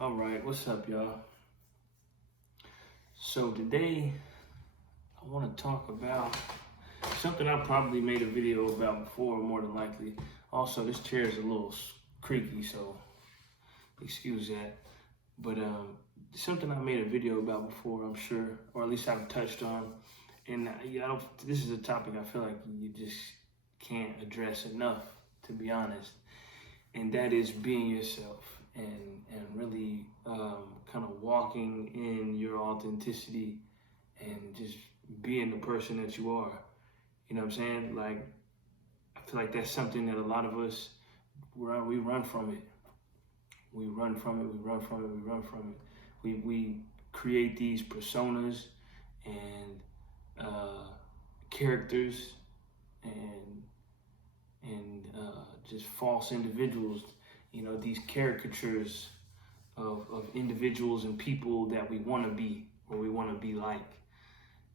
All right, what's up, y'all? So today I want to talk about something I probably made a video about before, more than likely. Also, this chair is a little creaky, so excuse that. But something I made a video about before, I'm sure, or at least I've touched on. And this is a topic I feel like you just can't address enough, to be honest. And that is being yourself and really kind of walking in your authenticity and just being the person that you are. You know what I'm saying? Like, I feel like that's something that a lot of us, we run from it. We run from it, we run from it, we run from it. We create these personas and characters and just false individuals, these caricatures of individuals and people that we want to be or we want to be like.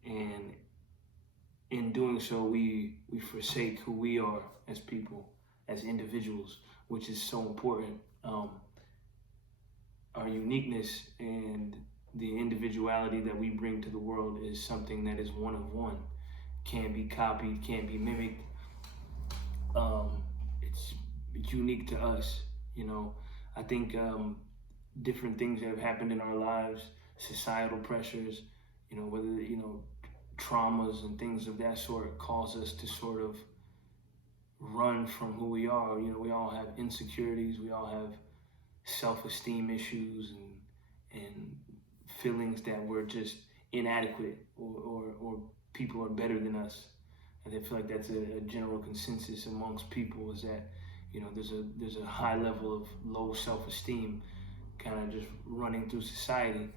And in doing so, we forsake who we are as people, as individuals, which is so important. Our uniqueness and the individuality that we bring to the world is something that is one of one. Can't be copied, can't be mimicked. It's unique to us. I think different things that have happened in our lives, societal pressures, whether traumas and things of that sort, cause us to sort of run from who we are. We all have insecurities, we all have self-esteem issues and feelings that we're just inadequate or people are better than us. And I feel like that's a general consensus amongst people, is that there's a high level of low self-esteem kind of just running through society,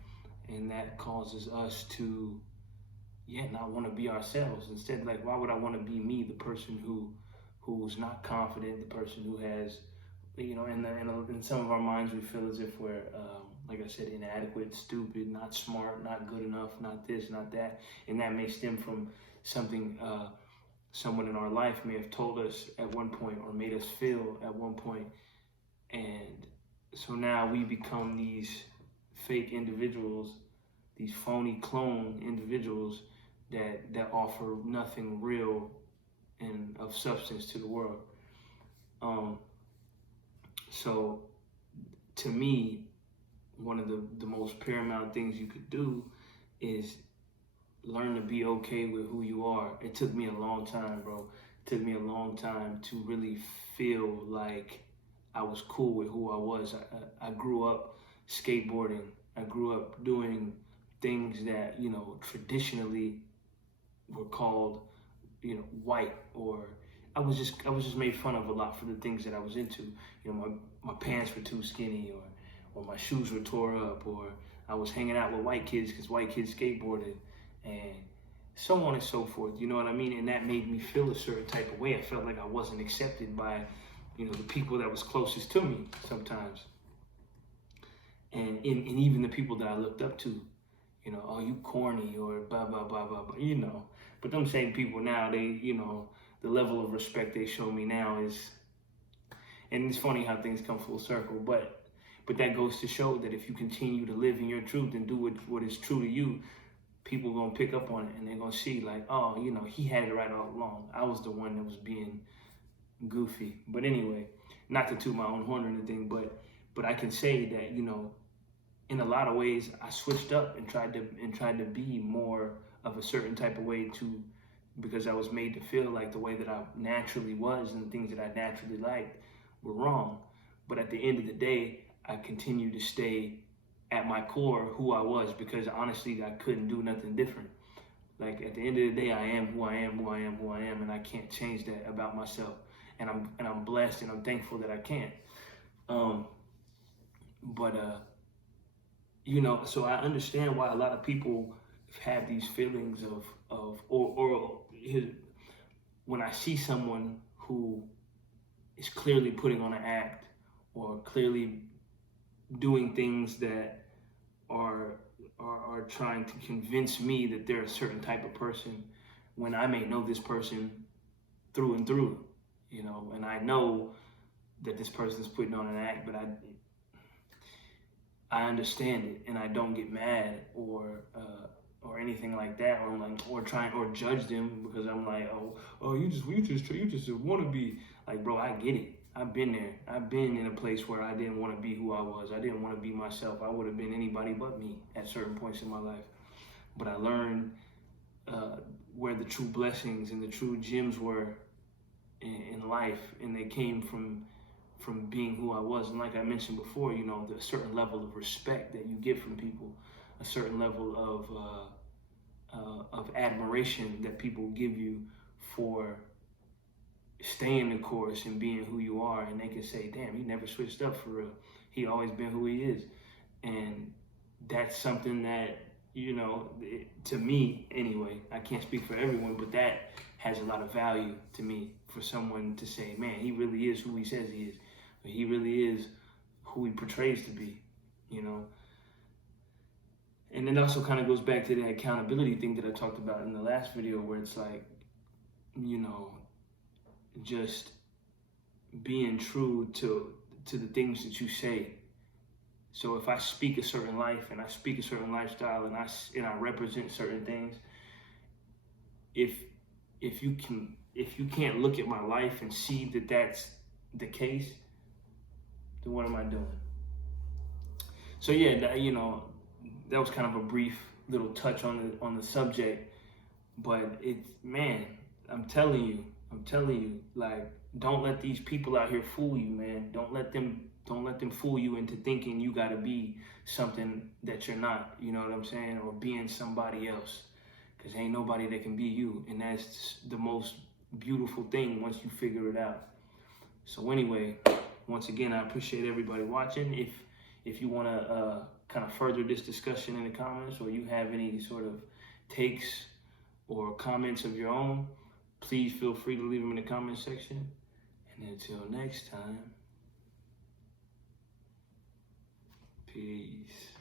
and that causes us to not want to be ourselves. Instead, like, why would I want to be me, the person who's not confident, the person who has in some of our minds we feel as if we're like I said, inadequate, stupid, not smart, not good enough, not this, not that. And that may stem from something someone in our life may have told us at one point or made us feel at one point. And so now we become these fake individuals, these phony clone individuals that offer nothing real and of substance to the world. So to me, one of the most paramount things you could do is learn to be okay with who you are. It took me a long time, bro. It took me a long time to really feel like I was cool with who I was. I grew up skateboarding. I grew up doing things that, traditionally were called, white, or I was just made fun of a lot for the things that I was into. My pants were too skinny, or my shoes were tore up, or I was hanging out with white kids because white kids skateboarded, and so on and so forth. You know what I mean? And that made me feel a certain type of way. I felt like I wasn't accepted by, the people that was closest to me sometimes, and even the people that I looked up to. Oh, you corny, or blah blah blah blah blah. But them same people now, they, the level of respect they show me now is, and it's funny how things come full circle, but that goes to show that if you continue to live in your truth and do what is true to you, people are going to pick up on it, and they're going to see, like, oh, he had it right all along. I was the one that was being goofy. But anyway, not to toot my own horn or anything, but I can say that, in a lot of ways, I switched up and tried to be more of a certain type of way because I was made to feel like the way that I naturally was and the things that I naturally liked were wrong. But at the end of the day, I continue to stay at my core who I was, because honestly, I couldn't do nothing different. Like, at the end of the day, I am who I am, who I am, who I am, and I can't change that about myself. And I'm blessed and I'm thankful that I can. So I understand why a lot of people have these feelings or when I see someone who is clearly putting on an act or clearly doing things that are trying to convince me that they're a certain type of person, when I may know this person through and through, and I know that this person is putting on an act, but I understand it and I don't get mad or anything like that, or I'm like, or trying or judge them because I'm like, oh, you just want to be like, bro, I get it. I've been there. I've been in a place where I didn't want to be who I was. I didn't want to be myself. I would have been anybody but me at certain points in my life. But I learned where the true blessings and the true gems were in life, and they came from being who I was. And like I mentioned before, you know, the certain level of respect that you get from people, a certain level of admiration that people give you for staying the course and being who you are, and they can say, damn, he never switched up for real. He always been who he is. And that's something that, you know, to me anyway, I can't speak for everyone, but that has a lot of value to me, for someone to say, man, he really is who he says he is. He really is who he portrays to be, you know. And it also kind of goes back to the accountability thing that I talked about in the last video, where it's like, you know, just being true to the things that you say. So if I speak a certain life and I speak a certain lifestyle and I represent certain things, if you can't look at my life and see that that's the case, then what am I doing? So yeah, you know, that was kind of a brief little touch on the subject, but man, I'm telling you, like, don't let these people out here fool you, man. Don't let them fool you into thinking you gotta be something that you're not, you know what I'm saying? Or being somebody else. Because ain't nobody that can be you. And that's the most beautiful thing once you figure it out. So anyway, once again, I appreciate everybody watching. If you want to kind of further this discussion in the comments, or you have any sort of takes or comments of your own, please feel free to leave them in the comment section. And until next time, peace.